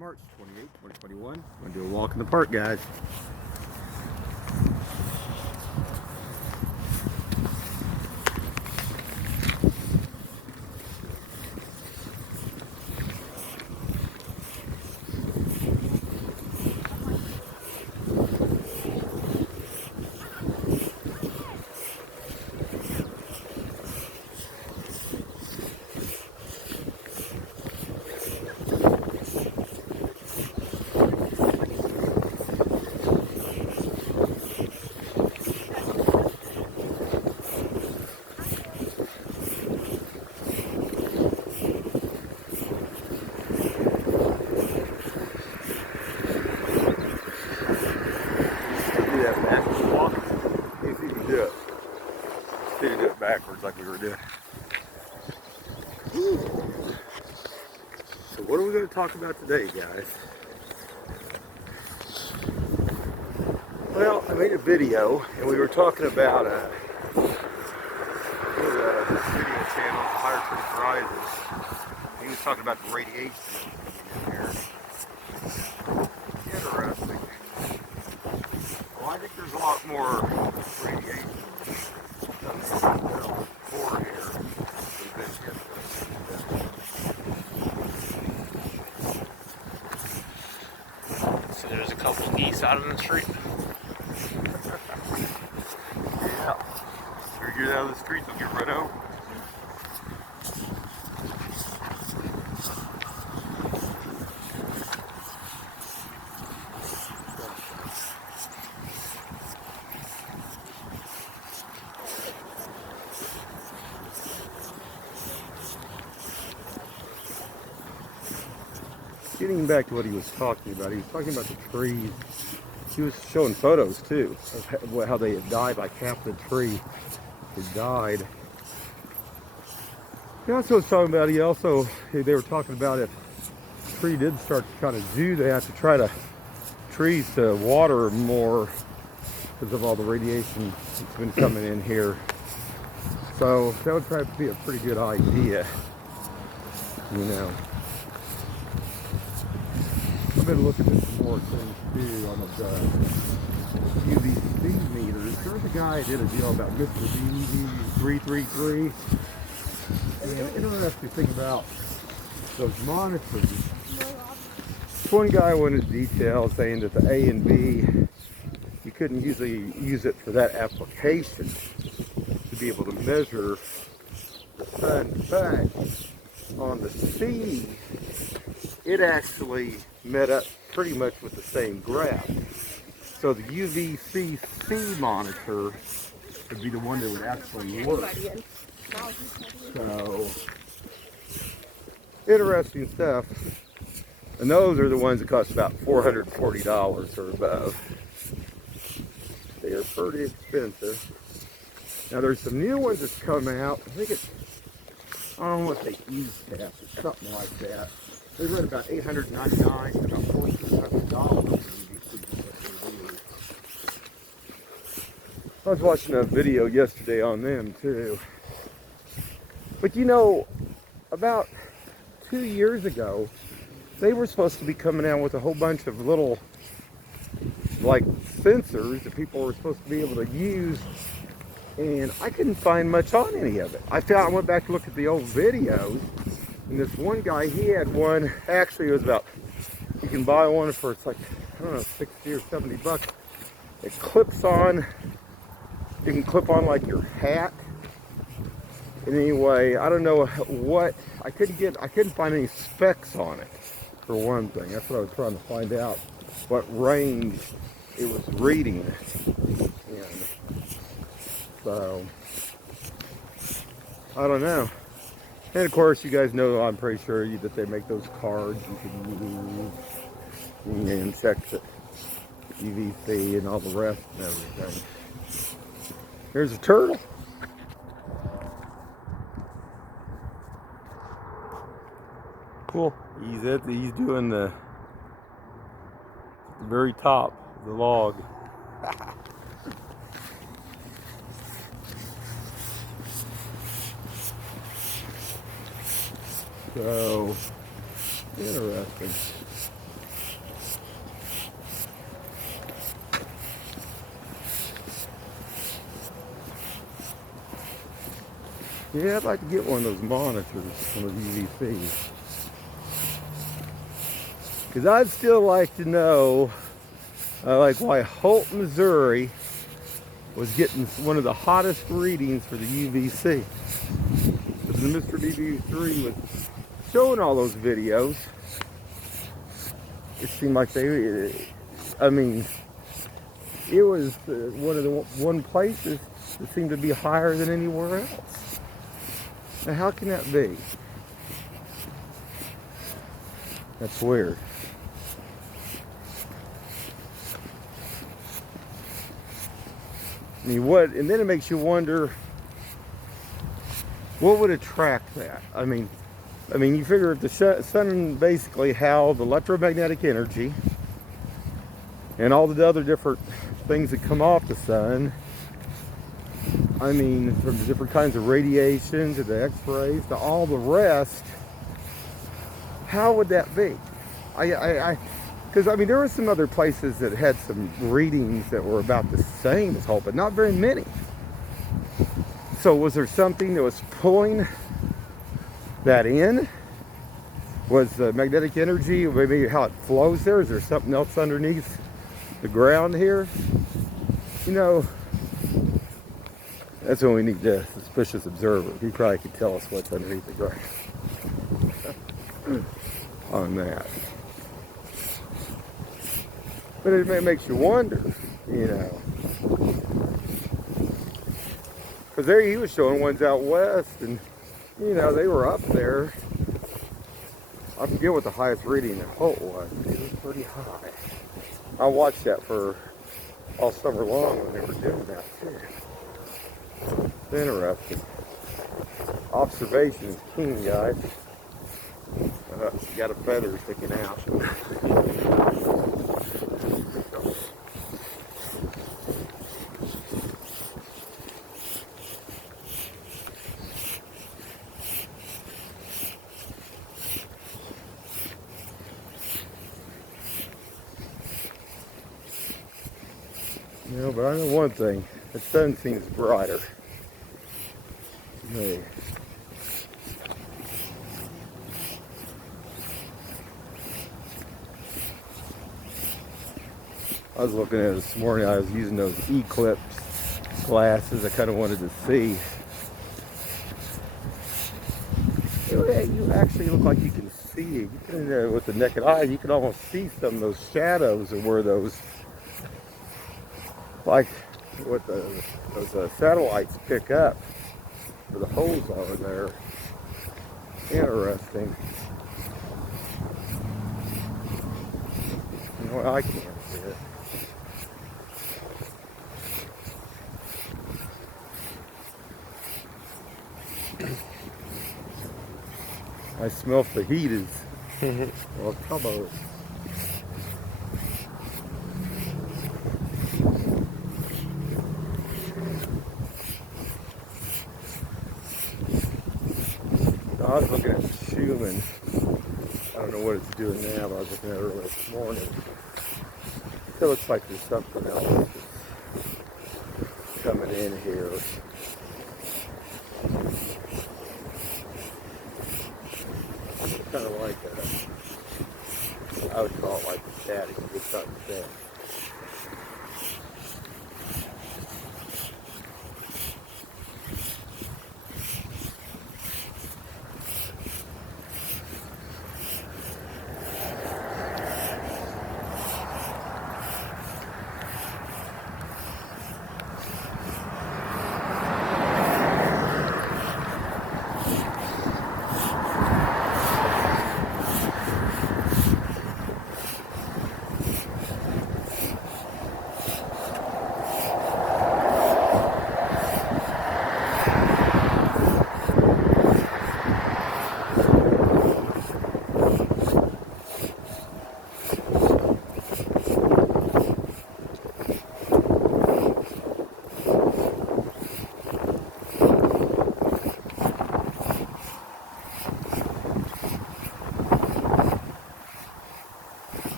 March 28, 2021. I'm going to do a walk in the park, guys. Do it backwards like we were doing. So what are we going to talk about today, guys? Well, I made a video and we were talking about a video channel, Higher Tree Horizons. He was talking about the radiation in here. Interesting. Well, I think there's a lot more radiation core here. So there's a couple geese out in the street. Yeah. If you get out of the street, they'll get run over. Getting back to what he was talking about the trees. He was showing photos too of how they had died, like half the tree had died. He also was talking about, they were talking about if the tree did start to kind of do that, to try to trees to water more because of all the radiation that's been coming in here. So that would probably be a pretty good idea, you know. I've been looking at some more things too on the UVC meters. There was a guy who did a deal about Mr. UV333. And an interesting thing about those monitors, one guy went into detail saying that the A and B, you couldn't usually use it for that application to be able to measure the sun. But on the C, it actually met up pretty much with the same graph. So the UVC monitor would be the one that would actually work. So, interesting stuff. And those are the ones that cost about $440 or above. They are pretty expensive. Now there's some new ones that's come out. I think I don't know what they use test or something like that. They run about $899 to about $1,400. I was watching a video yesterday on them too. But you know, about 2 years ago, they were supposed to be coming out with a whole bunch of little, like, sensors that people were supposed to be able to use, and I couldn't find much on any of it. I went back to look at the old videos, and this one guy, he had one. Actually, it was about, you can buy one for, it's like, I don't know, 60 or 70 bucks. It clips on, you can clip on like your hat. And anyway, I don't know what, I couldn't find any specs on it, for one thing. That's what I was trying to find out, what range it was reading in. So, I don't know. And of course, you guys know, I'm pretty sure that they make those cards you can use and check the UVC and all the rest and everything. Here's a turtle. Cool. He's doing the very top of the log. So interesting. Yeah, I'd like to get one of those monitors on the UVC. Because I'd still like to know, like why Holt, Missouri was getting one of the hottest readings for the UVC. Because the Mr. BB3 was showing all those videos. It seemed like I mean, it was one of the one places that seemed to be higher than anywhere else. Now, how can that be? That's weird. I mean, what? And then it makes you wonder, what would attract that? I mean, you figure if the sun basically held electromagnetic energy and all the other different things that come off the sun, I mean, from the different kinds of radiation to the X-rays to all the rest, how would that be? Because I mean, there were some other places that had some readings that were about the same as Holt, but not very many. So was there something that was pulling that in? Was the magnetic energy, maybe how it flows there? Is there something else underneath the ground here? You know, that's when we need the suspicious observer. He probably could tell us what's underneath the ground on that. But it makes you wonder, you know. Because there he was showing ones out west, and, you know, they were up there. I forget what the highest reading in Holt was. It was pretty high. I watched that for all summer long when they were doing that too. It's interesting. Observation is king, guys. Got a feather sticking out. You know, but I know one thing. The sun seems brighter to me. I was looking at it this morning. I was using those eclipse glasses. I kind of wanted to see. You actually look like you can see. You can, with the naked eye, you can almost see some of those shadows of where those, like what those satellites pick up, where the holes are there. Interesting. You know, I can't see it. I smell fajitas. Well, combos. I was looking at Schumann. I don't know what it's doing now, but I was looking at it earlier this morning. It looks like there's something else that's coming in here. Kind of like I would call it like a static, a good type of static.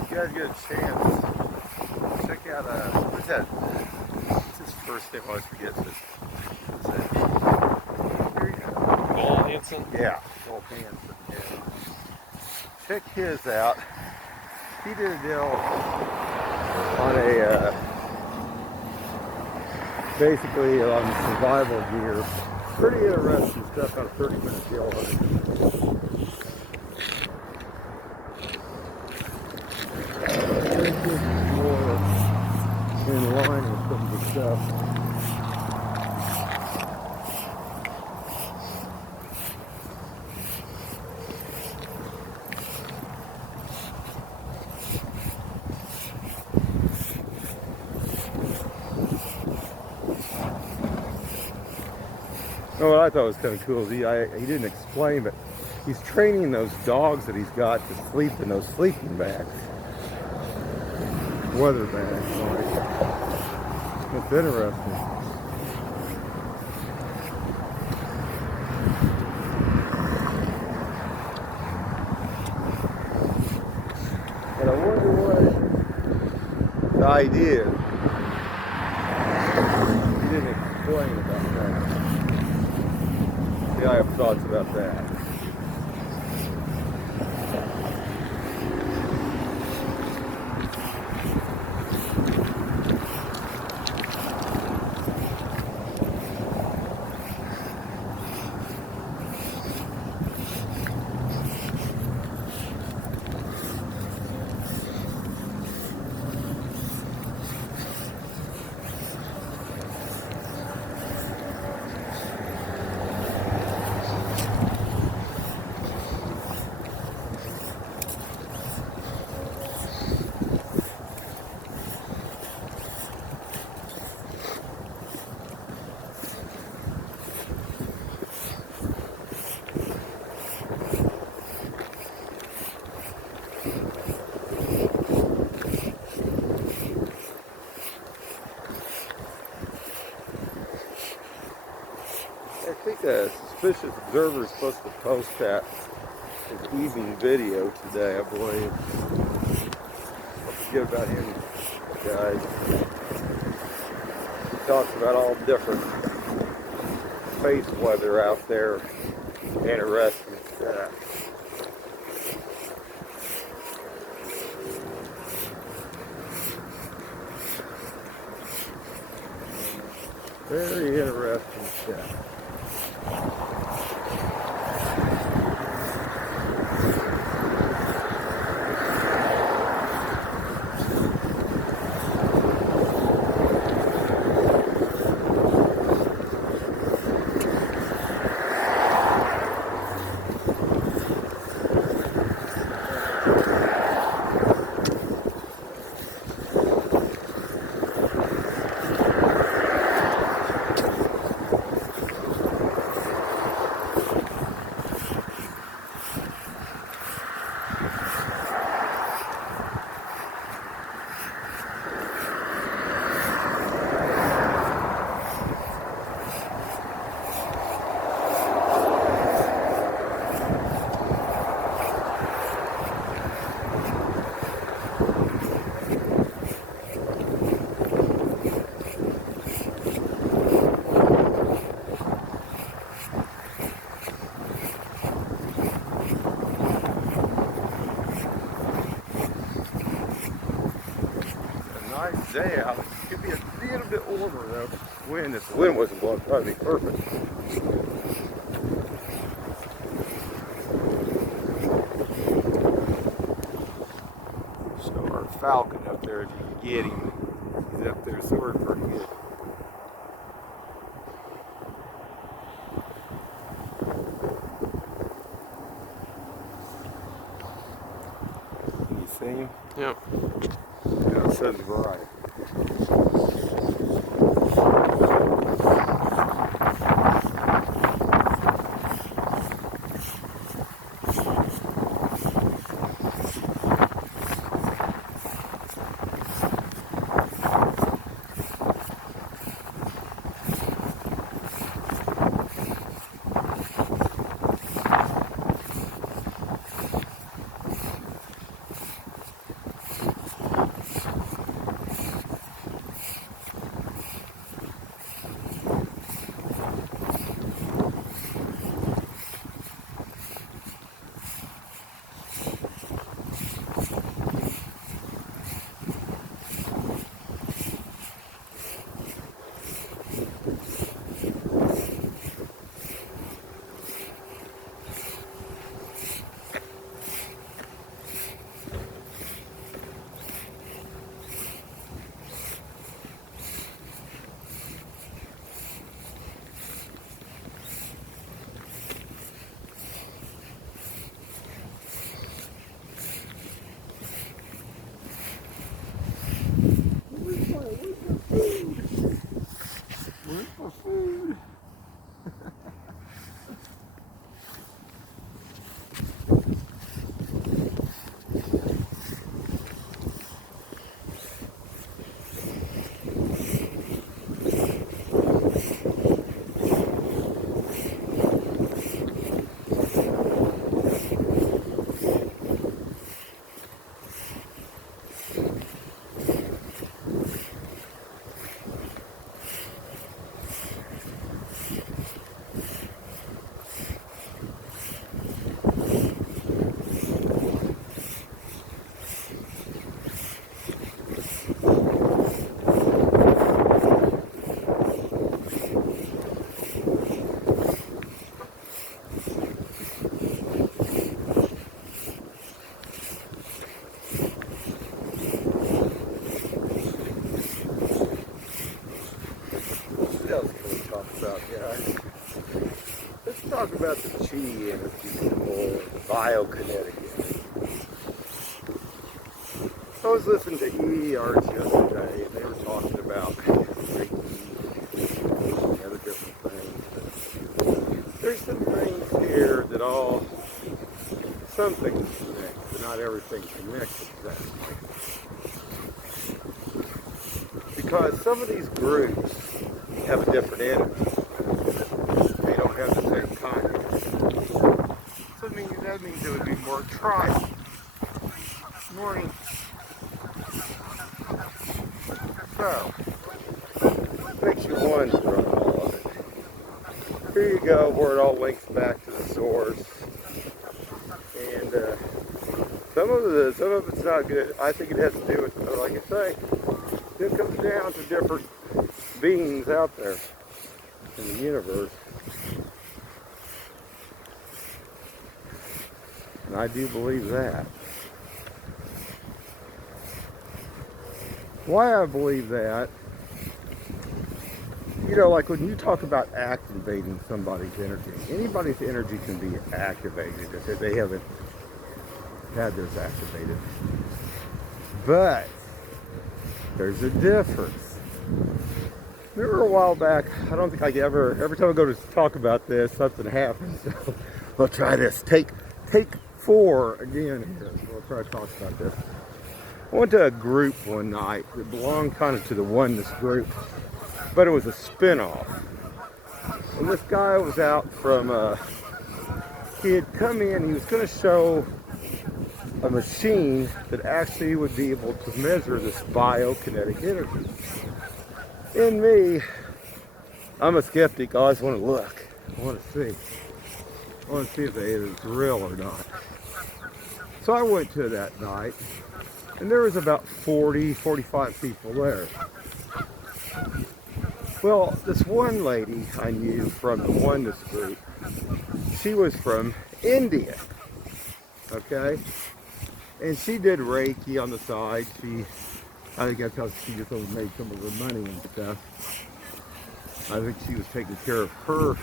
If you guys get a chance, check out that? What's his first name? I always forget this. Cole Hansen. Yeah, Cole Hansen. Yeah. Check his out. He did a deal on a basically on survival gear. Pretty interesting stuff on a 30-minute deal on it. More in line with some of the stuff. Oh, what I thought was kind of cool is he didn't explain, but he's training those dogs that he's got to sleep in those sleeping bags. Weather bags, sorry. It's interesting. And I wonder what the idea is. He didn't explain about that. Yeah, I have thoughts about that. I think a suspicious observer is supposed to post that his evening video today, I believe. Don't forget about him, guys. He talks about all different space weather out there. Interesting stuff. Very interesting stuff. Nice day out. It could be a little bit warmer though. Wind, if the wind wasn't blowing, probably be perfect. So our falcon up there, if you can get him, he's up there soaring pretty good. Can you see him? Yep. Yeah, it says right. about, guys. Let's talk about the chi energy or the biokinetic energy. I was listening to EERs yesterday, and they were talking about Reiki and other different things. There's some things here that some things connect, but not everything connects exactly. Because some of these groups have a different energy. They don't have the same kind of energy. So that means it would be more tribal. Morning. So, makes you wonder on all of it. Here you go, where it all links back to the source. And some of it's not good. I think it has to do with, like I say, it comes down to different beings out there in the universe. And I do believe that. Why I believe that, like when you talk about activating somebody's energy, anybody's energy can be activated if they haven't had theirs activated. But there's a difference. Remember a while back, I don't think every time I go to talk about this, something happens. So we'll try this. Take 4 again here. We'll try to talk about this. I went to a group one night that belonged kind of to the oneness group, but it was a spin-off. And this guy was out from, he had come in, he was going to show a machine that actually would be able to measure this biokinetic energy. In me, I'm a skeptic. I always want to look. I want to see. I want to see if it's real or not. So I went to that night, and there was about 45 people there. Well, this one lady I knew from the oneness group, she was from India, okay? And she did Reiki on the side. I think that's how she just made some of her money and stuff. I think she was taking care of her,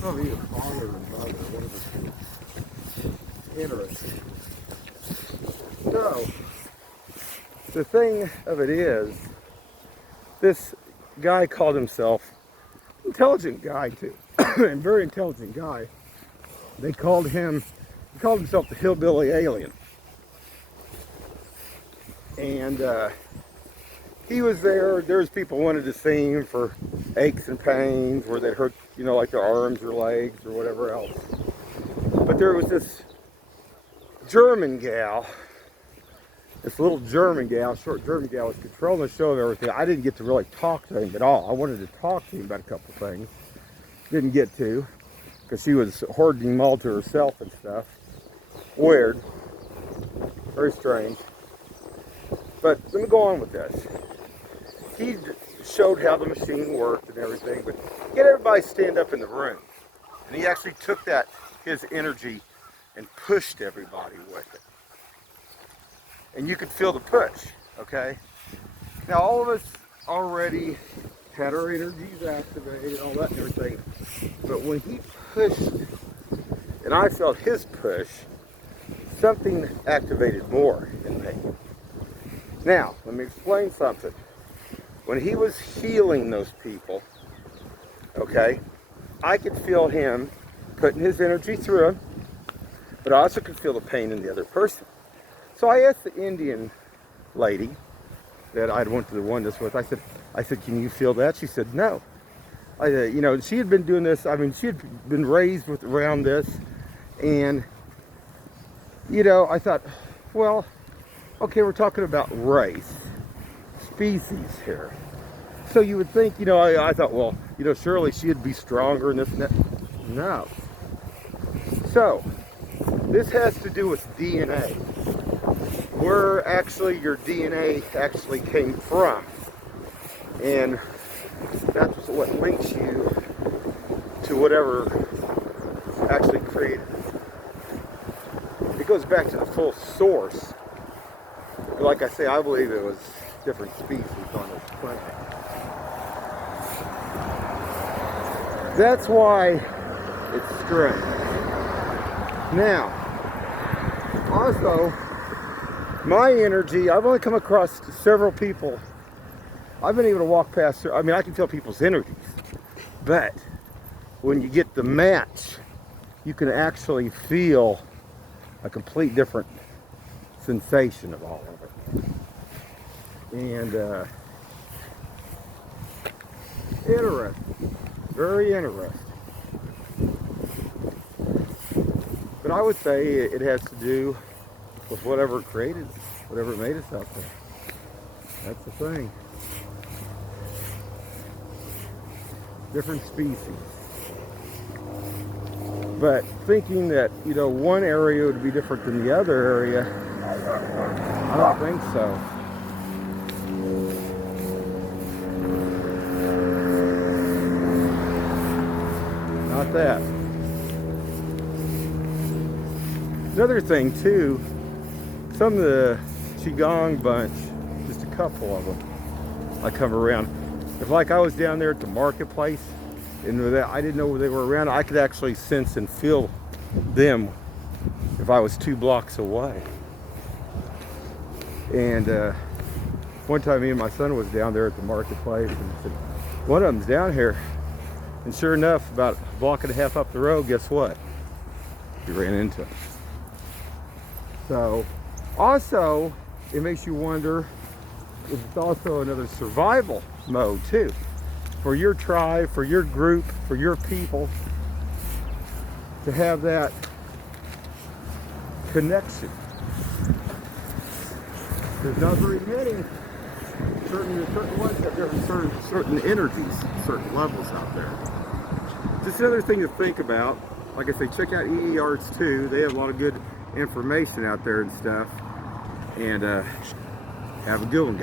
probably her father and mother, whatever. Interesting. So, the thing of it is, this guy called himself, intelligent guy too, and very intelligent guy. He called himself the hillbilly alien. And he was there. There's people wanted to see him for aches and pains where they hurt, like their arms or legs or whatever else. But there was this German gal, short German gal was controlling the show of everything. I didn't get to really talk to him at all. I wanted to talk to him about a couple things. Didn't get to, because she was hoarding them all to herself and stuff. Weird. Very strange. But let me go on with this. He showed how the machine worked and everything, but he had everybody stand up in the room. And he actually took his energy, and pushed everybody with it. And you could feel the push, okay? Now all of us already had our energies activated, all that and everything. But when he pushed, and I felt his push, something activated more in me. Now, let me explain something. When he was healing those people, okay, I could feel him putting his energy through them, but I also could feel the pain in the other person. So I asked the Indian lady that I'd went to the oneness with, I said, can you feel that? She said, no. She had been doing this, she had been raised around this, and, I thought, well, okay, we're talking about race, species here. So you would think, I thought, well, surely she'd be stronger and this and that. No. So, this has to do with DNA. Where actually your DNA actually came from. And that's what links you to whatever actually created it. It goes back to the full source. Like I say, I believe it was different species on this planet. That's why it's strange. Now, also, my energy, I've only come across several people. I've been able to walk past, I mean, I can feel people's energies. But when you get the match, you can actually feel a complete different sensation of all of it. And interesting, very interesting. But I would say it has to do with whatever it created, whatever made us out there. That's the thing. Different species. But thinking that, you know, one area would be different than the other area, I don't think so. Not that. Another thing too, some of the Qigong bunch, just a couple of them, I come around. If like I was down there at the marketplace and I didn't know where they were around, I could actually sense and feel them if I was 2 blocks away. And one time me and my son was down there at the marketplace and I said, one of them's down here. And sure enough, about a block and a half up the road, guess what? We ran into him. So, also, it makes you wonder if it's also another survival mode too. For your tribe, for your group, for your people, to have that connection. There's not very many. Certain ones have different certain energies, certain levels out there. Just another thing to think about. Like I say, check out EE Arts too. They have a lot of good information out there and stuff. And have a good one, guys.